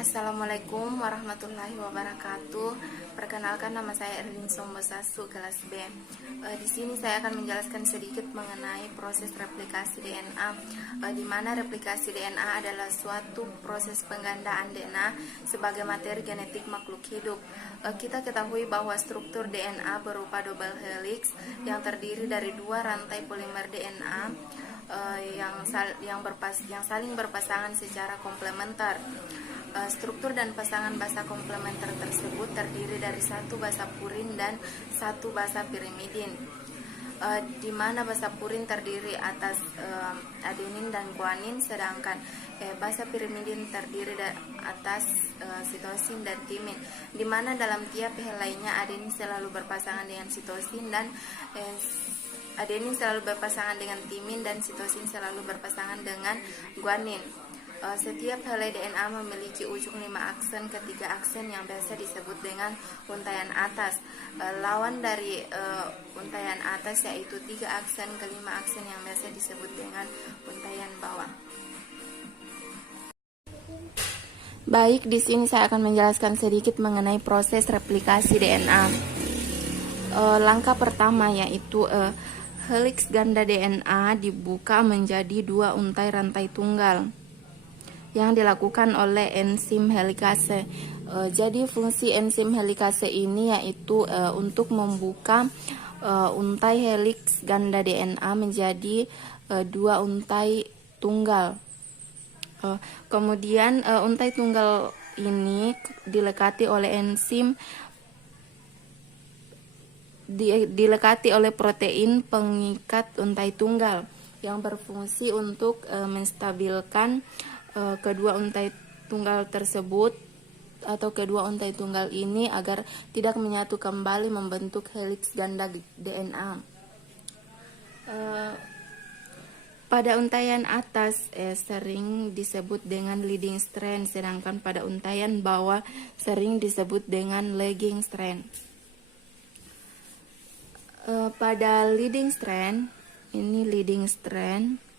Assalamualaikum warahmatullahi wabarakatuh. Perkenalkan, nama saya Erlin Sombosasu, kelas B. Di sini saya akan menjelaskan sedikit mengenai proses replikasi DNA, di mana replikasi DNA adalah suatu proses penggandaan DNA sebagai materi genetik makhluk hidup. Kita ketahui bahwa struktur DNA berupa double helix yang terdiri dari dua rantai polimer DNA yang saling berpasangan secara komplementer. Struktur dan pasangan basa komplementer tersebut terdiri dari satu basa purin dan satu basa pirimidin, di mana basa purin terdiri atas adenin dan guanin, sedangkan basa pirimidin terdiri atas sitosin dan timin, di mana dalam tiap helainya adenin selalu berpasangan dengan sitosin dan adenin selalu berpasangan dengan timin dan sitosin selalu berpasangan dengan guanin. Setiap helai DNA memiliki ujung 5 aksen ke 3 aksen yang biasa disebut dengan untaian atas. Lawan dari untaian atas yaitu 3 aksen ke 5 aksen yang biasa disebut dengan untaian bawah. Baik, di sini saya akan menjelaskan sedikit mengenai proses replikasi DNA. Langkah pertama yaitu heliks ganda DNA dibuka menjadi 2 untai rantai tunggal yang dilakukan oleh enzim helikase. Jadi fungsi enzim helikase ini yaitu untuk membuka untai heliks ganda DNA menjadi 2 untai tunggal. Kemudian untai tunggal ini dilekati oleh enzim, dilekati oleh protein pengikat untai tunggal yang berfungsi untuk menstabilkan kedua untai tunggal tersebut atau kedua untai tunggal ini agar tidak menyatu kembali membentuk heliks ganda DNA. Pada untaian atas sering disebut dengan leading strand, sedangkan pada untaian bawah sering disebut dengan lagging strand. Pada leading strand, ini leading strand,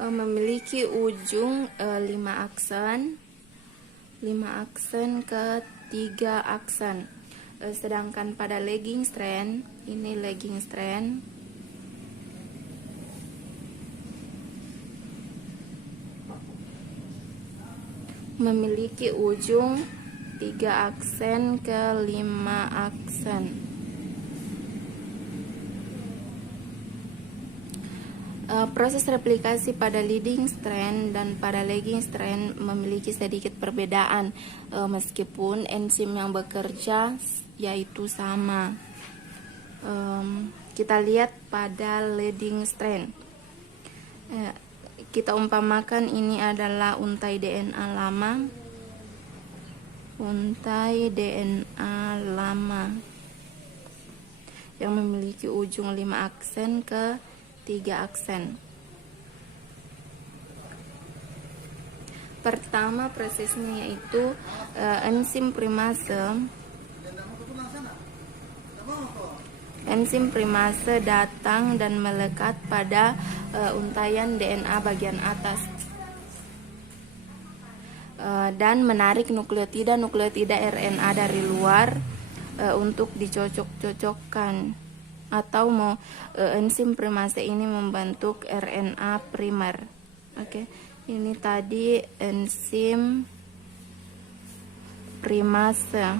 memiliki ujung 5 aksen ke 3 aksen. Sedangkan pada lagging strand, ini lagging strand, memiliki ujung 3 aksen ke 5 aksen. Proses replikasi pada leading strand dan pada lagging strand memiliki sedikit perbedaan, meskipun enzim yang bekerja yaitu sama. Kita lihat pada leading strand. Kita umpamakan ini adalah untai DNA lama, untai DNA lama yang memiliki ujung 5 aksen ke 3 aksen. Pertama prosesnya yaitu enzim primase datang dan melekat pada untaian DNA bagian atas dan menarik nukleotida RNA dari luar untuk dicocok-cocokkan, atau enzim primase ini membentuk RNA primer. Oke, ini tadi enzim primase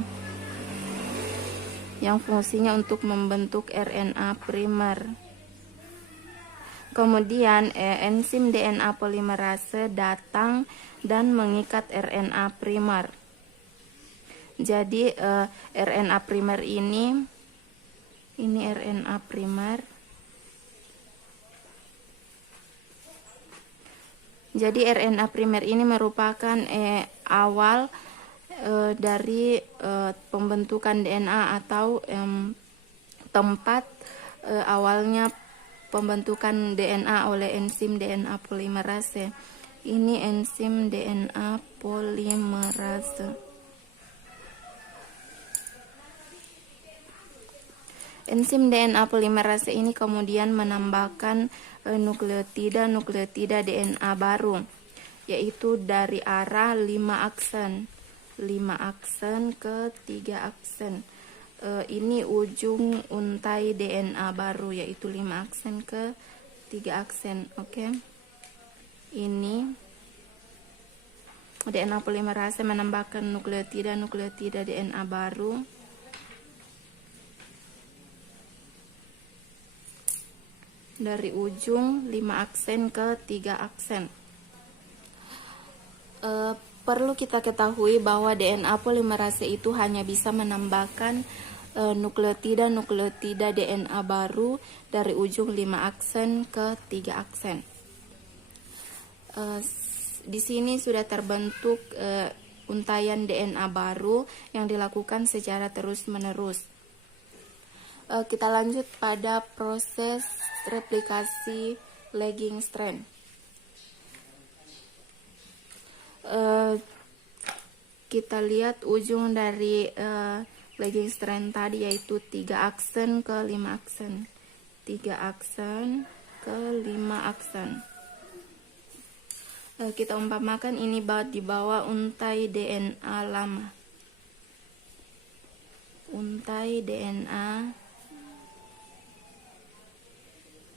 yang fungsinya untuk membentuk RNA primer. Kemudian enzim DNA polimerase datang dan mengikat RNA primer. Jadi RNA primer ini RNA primer. Jadi RNA primer ini merupakan awal dari pembentukan DNA atau tempat awalnya pembentukan DNA oleh enzim DNA polimerase. Ini enzim DNA polimerase. Enzim DNA polimerase ini kemudian menambahkan nukleotida DNA baru, yaitu dari arah 5 aksen ke 3 aksen. Ini ujung untai DNA baru, yaitu 5 aksen ke 3 aksen. Oke. Ini DNA polimerase menambahkan nukleotida DNA baru dari ujung 5 aksen ke 3 aksen. Perlu kita ketahui bahwa DNA polimerase itu hanya bisa menambahkan nukleotida DNA baru dari ujung 5 aksen ke 3 aksen. Di sini sudah terbentuk untaian DNA baru yang dilakukan secara terus-menerus. Kita lanjut pada proses replikasi lagging strand. Kita lihat ujung dari lagging strand tadi, yaitu 3 aksen ke 5 aksen. 3 aksen ke 5 aksen. Kita umpamakan ini di bawah untai DNA lama. Untai DNA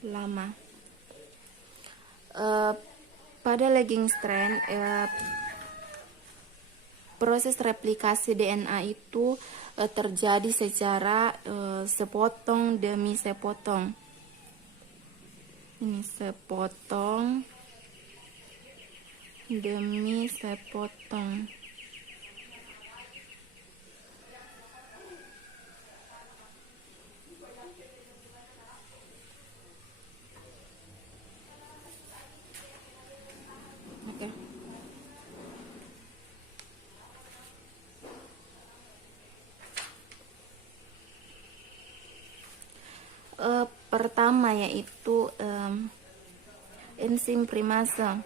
lama. Pada lagging strand, proses replikasi DNA itu terjadi secara sepotong demi sepotong. Ini sepotong demi sepotong. Oke. Pertama yaitu enzim primase.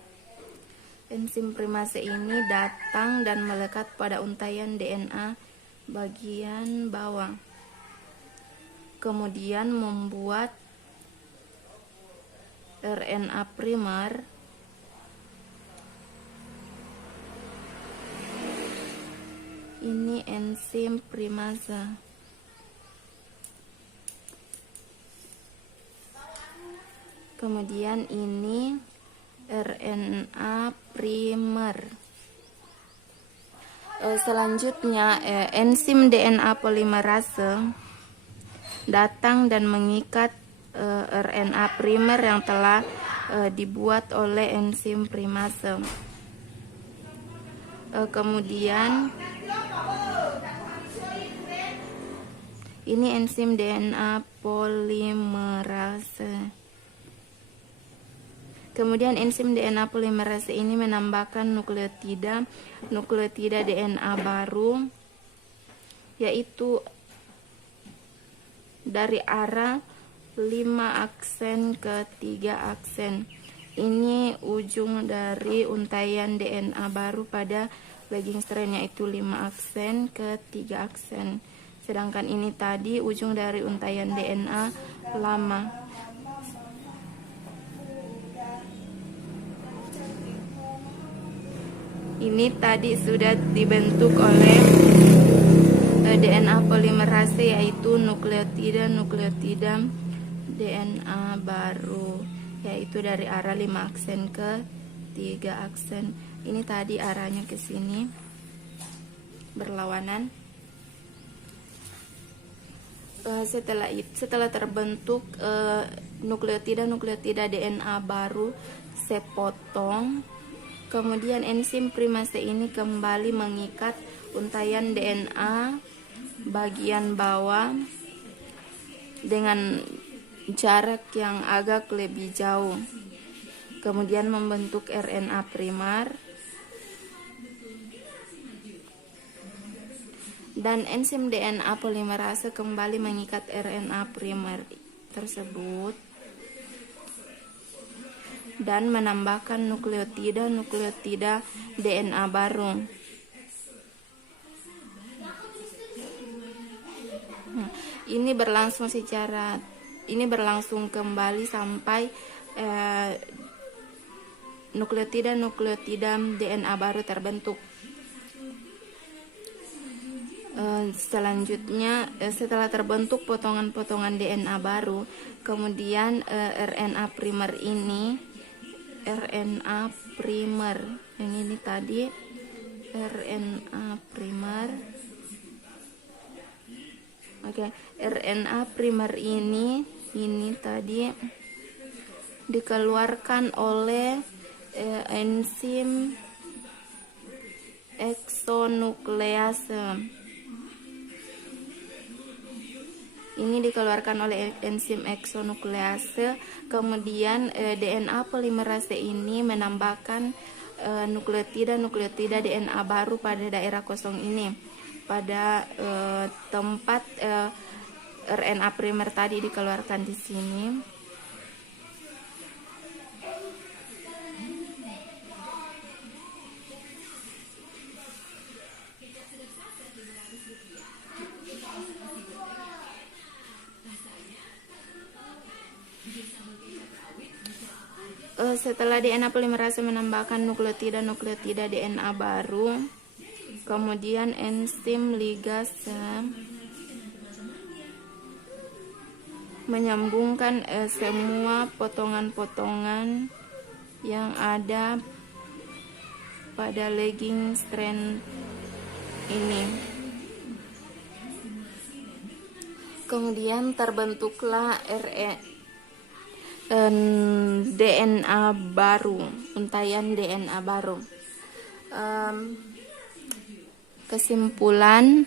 Enzim primase ini datang dan melekat pada untaian DNA bagian bawah, kemudian membuat RNA primer ini enzim primase. Kemudian ini RNA primer. Selanjutnya enzim DNA polimerase datang dan mengikat RNA primer yang telah dibuat oleh enzim primase. Kemudian ini enzim DNA polimerase. Kemudian enzim DNA polimerase ini menambahkan nukleotida DNA baru, yaitu dari arah 5 aksen ke 3 aksen. Ini ujung dari untaian DNA baru pada lagging strand, yaitu 5 aksen ke 3 aksen. Sedangkan ini tadi ujung dari untaian DNA lama. Ini tadi sudah dibentuk oleh DNA polimerase, yaitu nukleotida DNA baru, yaitu dari arah 5 aksen ke 3 aksen. Ini tadi arahnya ke sini berlawanan. Setelah terbentuk nukleotida DNA baru sepotong, kemudian enzim primase ini kembali mengikat untaian DNA bagian bawah dengan jarak yang agak lebih jauh, kemudian membentuk RNA primer, dan enzim DNA polimerase kembali mengikat RNA primer tersebut dan menambahkan nukleotida DNA baru. ini berlangsung kembali sampai nukleotida DNA baru terbentuk. Selanjutnya, setelah terbentuk potongan-potongan DNA baru, kemudian RNA primer yang ini tadi RNA primer. RNA primer ini tadi dikeluarkan oleh enzim eksonuklease. Ini dikeluarkan oleh enzim eksonuklease. Kemudian DNA polimerase ini menambahkan nukleotida DNA baru pada daerah kosong ini, pada tempat RNA primer tadi dikeluarkan di sini. Setelah DNA polimerase menambahkan nukleotida DNA baru, kemudian enzim ligase menyambungkan semua potongan-potongan yang ada pada lagging strand ini. Kemudian terbentuklah DNA baru, untaian DNA baru. Kesimpulan,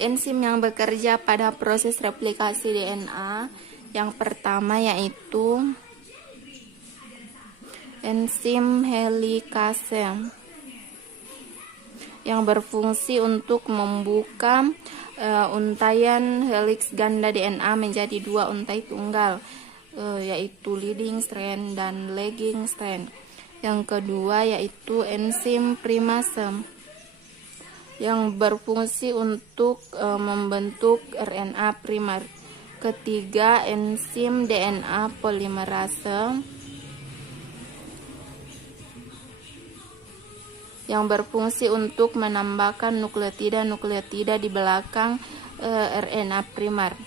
enzim yang bekerja pada proses replikasi DNA yang pertama yaitu enzim helikase yang berfungsi untuk membuka untaian heliks ganda DNA menjadi dua untai tunggal, yaitu leading strand dan lagging strand. Yang kedua yaitu enzim primase yang berfungsi untuk membentuk RNA primer. Ketiga, enzim DNA polimerase yang berfungsi untuk menambahkan nukleotida di belakang RNA primer.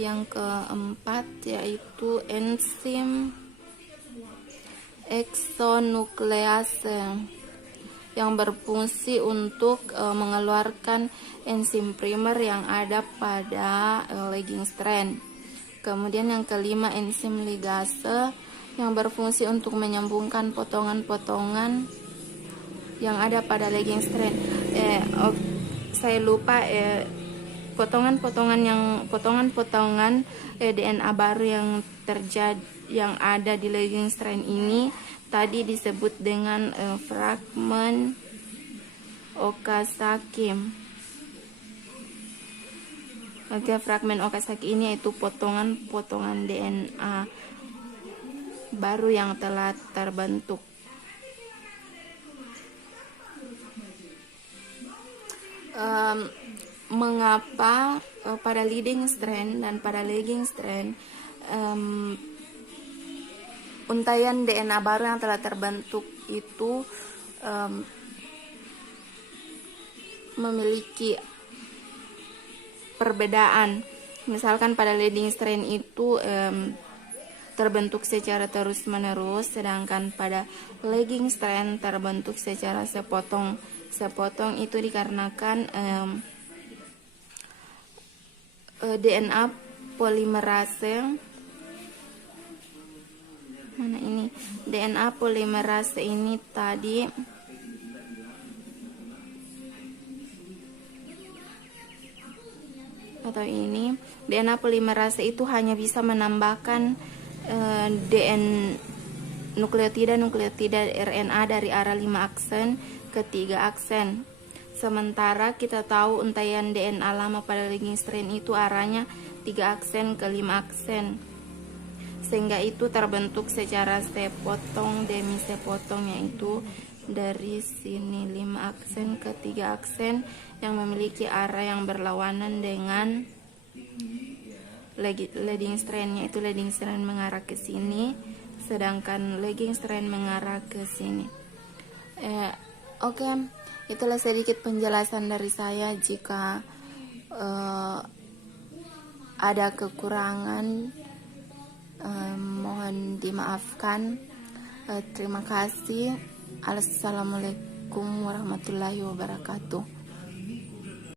Yang keempat yaitu enzim eksonuklease yang berfungsi untuk mengeluarkan enzim primer yang ada pada lagging strand. Kemudian yang kelima, enzim ligase yang berfungsi untuk menyambungkan potongan-potongan yang ada pada lagging strand. Saya lupa, potongan-potongan DNA baru yang ada di lagging strand ini tadi disebut dengan fragmen Okazaki. Fragmen Okazaki ini yaitu potongan-potongan DNA baru yang telah terbentuk. Mengapa pada leading strand dan pada lagging strand untaian DNA baru yang telah terbentuk itu memiliki perbedaan. Misalkan pada leading strand itu terbentuk secara terus-menerus, sedangkan pada lagging strand terbentuk secara sepotong. Sepotong itu dikarenakan DNA polimerase DNA polimerase ini tadi DNA polimerase itu hanya bisa menambahkan nukleotida RNA dari arah 5 aksen ke 3 aksen. Sementara kita tahu untaian DNA lama pada lagging strand itu arahnya 3 aksen ke 5 aksen. sehingga itu terbentuk secara sepotong demi sepotong, yaitu dari sini 5 aksen ke 3 aksen yang memiliki arah yang berlawanan dengan leading strand, yaitu leading strand mengarah ke sini sedangkan lagging strand mengarah ke sini. Oke, itulah sedikit penjelasan dari saya. Jika ada kekurangan, mohon dimaafkan. Terima kasih. Assalamualaikum warahmatullahi wabarakatuh.